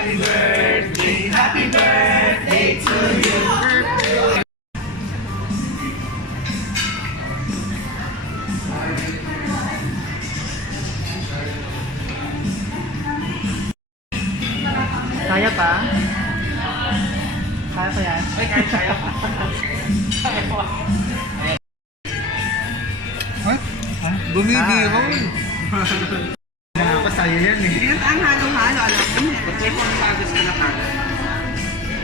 Happy birthday to you. Kaya pa? Kaya pa yan? Ay, kaya. Bumibiro. Nakakasaya yan eh. Yan ang halo-halo, alam mo na. Ba't may panglagas ka na kagad?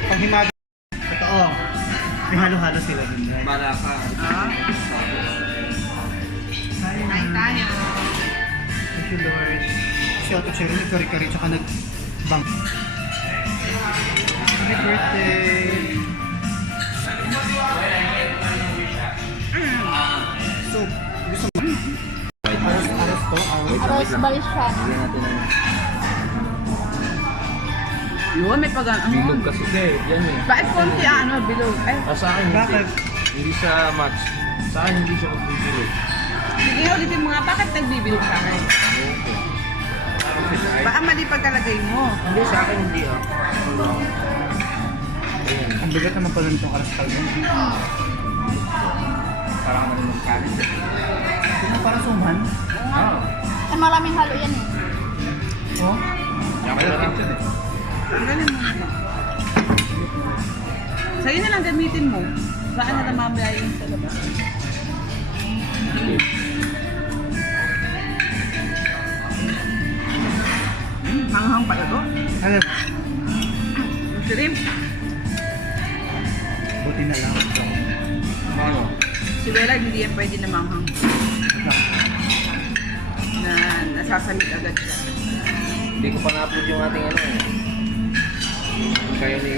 Pag himag... Totoo. May halo-halo sila dun. Bala ka. Ah, kain tayo. Thank you, Lord. Si Otto Cherry nagkari-kari tsaka nagbang. Happy birthday! So, gusto mo? Aros to? Aros Balisyan. Yun, may pag Bilog kasi. Hindi, yan eh. Bakit konti ano, bilog? Ay, Sa akin hindi. Bakit? Hindi siya match. Sa akin hindi siya magbibilog. sige nga ulitin mo nga, bakit nagbibilog sa akin? Baka mali pagkalagay mo. Hindi, sa akin hindi ah. Ayan. Ang bigat naman pala nitong aros kalbo. Parang naman ng kanin. Ano parang suman? Ah. Ang maraming halo yan eh. Oh? Yaman na lang dyan eh. Tanggalin mo na. Sa'yo na lang gamitin mo. Baka na lang mamaya yung sa labas. Hanghang pala to. Ano? Yung shrimp. Buti na lang. Ano? Si Bella hindi yan pwede na manghang. Na nasasamit agad siya. Hindi ko pa na-upload yung ating ano eh. Kaya ni...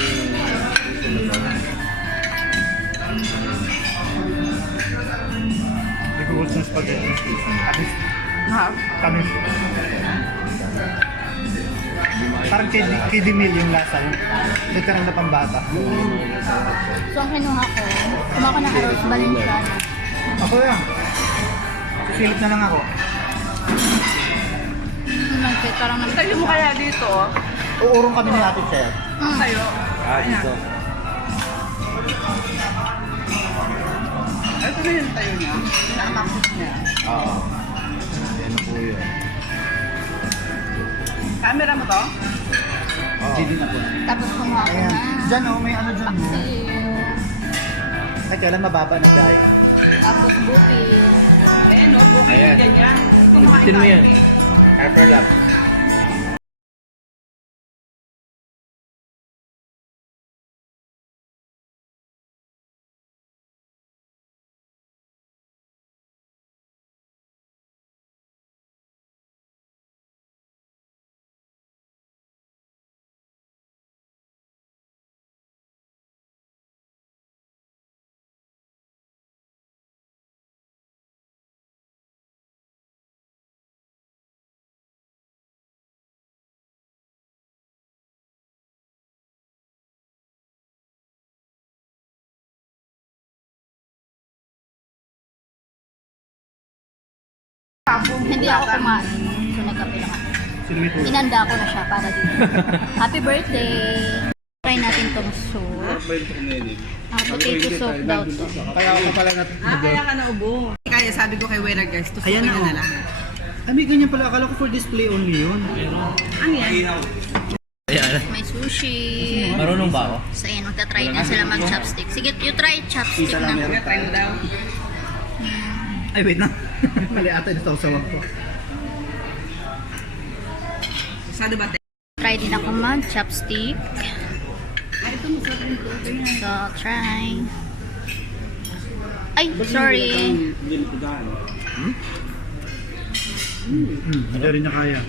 Hindi ko gusto ng spaghetti. Atis. Ha? Kami. Parang kiddie meal yung lasa. Literal na pambata. So ang kinuha ko, kumuha ko ng Aros Balisyan. Ako yan. Silip na lang ako. Parang Tayo mo kaya dito, oh. Uurong kami ni Ate Cher. Tayo. Ah, dito. Ito na yung tayo niya. Pinakamakot niya. Oo. Yan na po yun. Camera mo to? Oo. Hindi na po. Tapos kumuha ko Ayan. na Diyan oh, may ano dyan oh. paksiw. Ay, kailan mababa na dahil. Tapos buti. Ayan, no? Bukit Ayan. yung ganyan. Kumakain Ibitin mo tayo yan. eh. Hyperlap. Hindi ako kumain. So nagkape lang ako. Sino may tulog? Inanda ko na siya para dito. Happy birthday! Try natin tong soup. Potato soup daw to. Kaya ako pala natin. Kaya ka naubo. Kaya sabi ko kay Wera guys, to Ayan na na, oh. lang. Ay, may ganyan pala. Akala ko for display only yun. Ano yan? Ayan. May sushi. Marunong ba ako? So ayan, magta-try na sila mag-chopstick. Sige, you try chopstick na. Try mo daw. Ay, wait na. Mali ata yung sausawan ko. Sado ba tayo? Try din ako mag-chopstick. Ay, ito mo sa ko. So, try. Ay, sorry. Hindi rin niya kaya.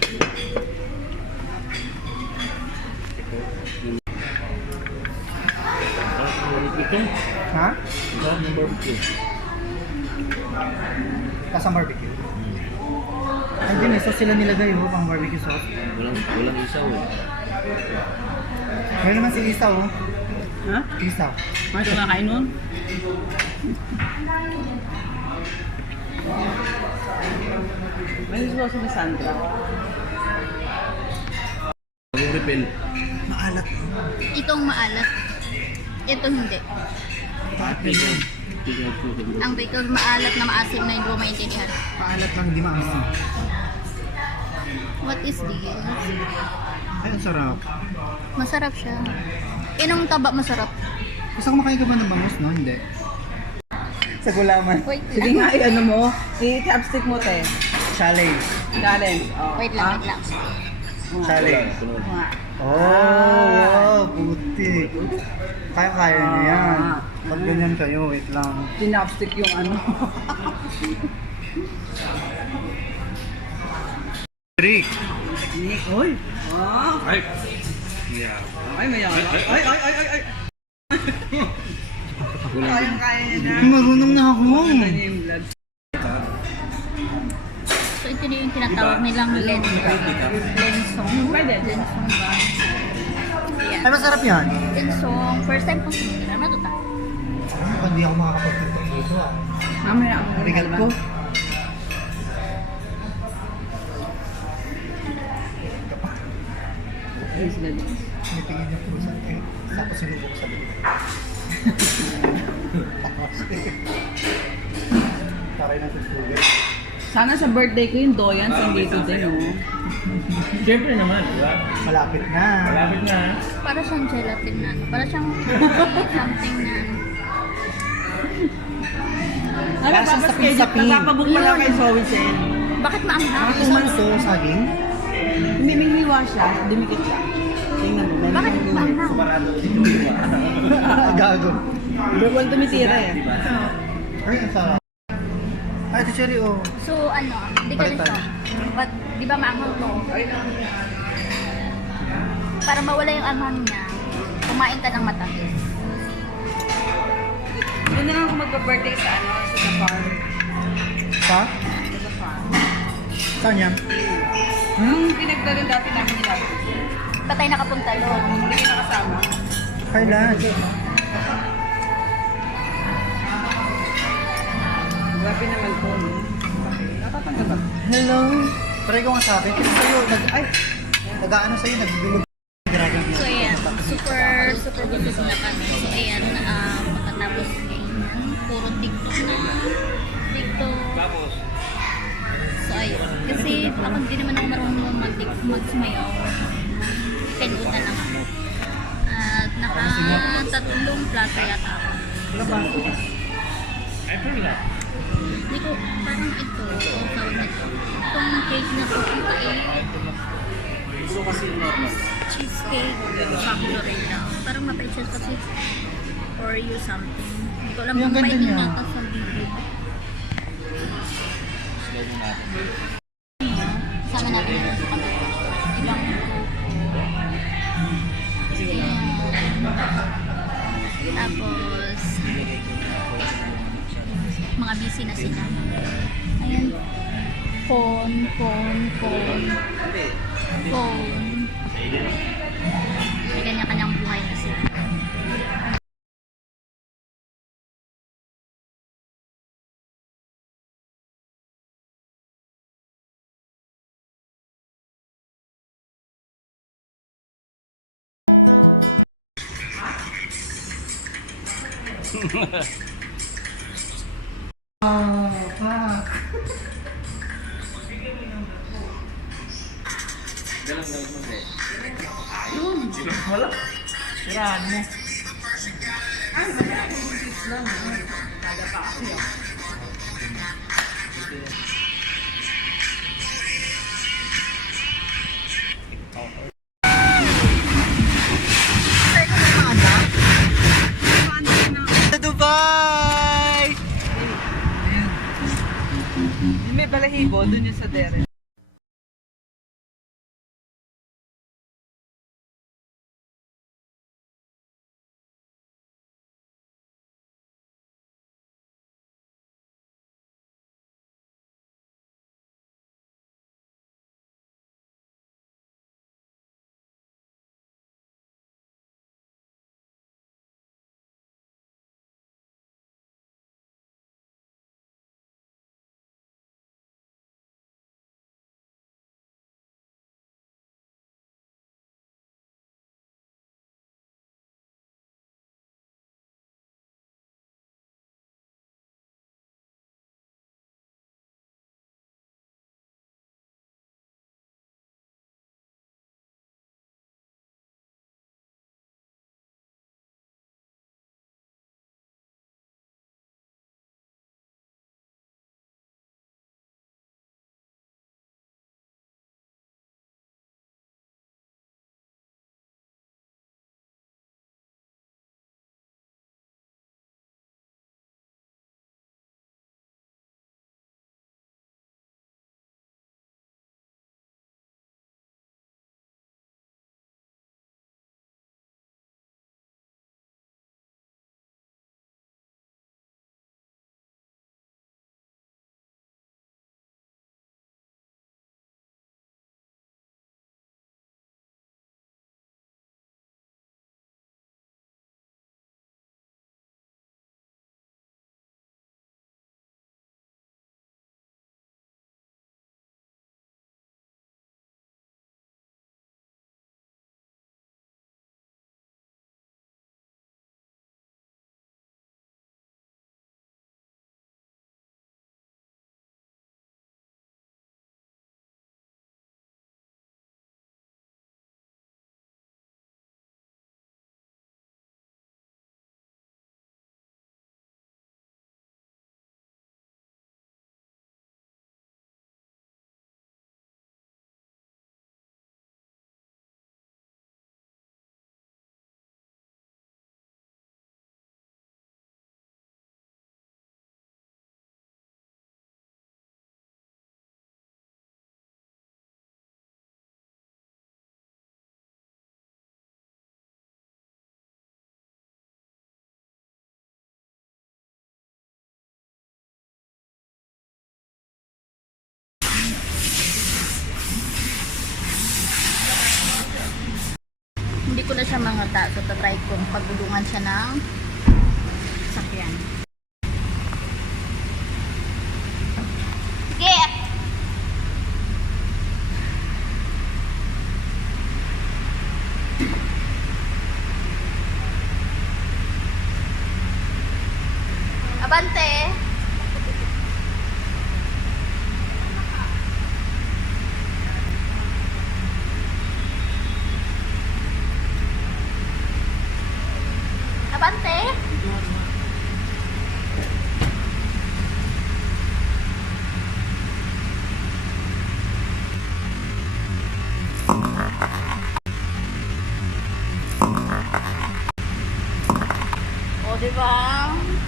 Ito? Ha? Ito, yung barbecue. Kasang barbecue. Ay, din eh. Sauce sila nilagay oh, pang barbecue sauce. Walang isaw eh. Meron naman si Isaw oh. Ha? Isaw. Ano ito nakain nun? May suso ni Sandra. Yung refill. maalat. Itong maalat. Ito hindi. Ang bacon maalat na maasim na hindi ko maintindihan. Maalat lang, di maasim. What is this? Ay, ang sarap. Masarap siya. Inong taba masarap. Gusto ko makain ka ba ng bangus, no? Hindi. Sa gulaman. Wait Sige lang. nga, ano mo. I-chopstick mo, te. Challenge. Challenge. Oh. Wait lang, wait lang. Challenge. Mga. Oh, wow, buti. Kaya-kaya niya yan. Pag ganyan kayo, wait lang. Tinapstick yung ano. Trick. Nick, oy. Ah. Ay! Yeah. Ay, mayaman. Ay, ay, ay, ay, ay. Kayang-kaya niya na. Marunong na ako. Ano niya yung vlog? So ito na yung tinatawag nilang lensong. Pwede. Lensong ba? Ayan. Ay, masarap yan. Lensong. First time kong sumira. Ano to ta? Hindi ako makakapagpagpag dito ah. Mamaya ako. Rigat ko. Yes, lalo. Tinitingin niya po sa akin. Tapos sinubok sa loob. Taray natin sugar. Sana sa birthday ko yung doyan sa dito din, oh. Siyempre naman, di ba? Malapit na. Malapit na. Para siyang gelatin na. Ano. Para siyang something na. Ano, Para sa papaschedule. sapin-sapin. Nagpapabook pala kay Zoe Sen. Bakit maanghang? Kung ano to, saging? Humiminghiwa siya, dumikit siya. Tingnan mo. Bakit maanghang? Gago. Bawal tumitira eh. Ay, ang sarap. Ay, ito cherry oh. So ano, di ka nito. But, di ba maanghang to? Para mawala yung anghang niya, kumain ka ng matamis. Doon na lang ako magpa-birthday sa ano, sa the farm. Pa? Sa the farm. Saan yan? Yung pinagdala dati namin nila. Patay nakapunta doon. Hindi kayo nakasama. Kailan? Grabe naman po. No? Nakatanggap ako. Hello? Try ko nga sa akin. Kasi sa'yo, nag-ano sa'yo, nagdulog. So ayan, super busog na kami. So ayan, pagkatapos kainan, puro TikTok na. TikTok. So ayun, kasi ako hindi naman ako marunong magsumayaw. Penood na lang ako. At naka-tatlong plato yata ako. Ay, pero na. Hindi ko, parang ito, tawag na ito. Itong cake na to, ito Gusto kasi normal. cheesecake factory daw. Parang mapait siya kasi for you something. Hindi ko alam Yung kung ganda pait yung niya. nata sa video. Slow mo natin. Sama natin ito sa kamera. Ibang tapos mga busy na sila. Ayan. Phone. May kanya-kanyang buhay na sila. Oh, fuck. Dalang gawin mo, Be. Wala. Sirahan mo. Sa Dubai! May balahibo, dun yung sa dere. ko na siya mga ta. So, tatry kong pagulungan siya ng sakyan. Sige! Abante! Abante! O, diba?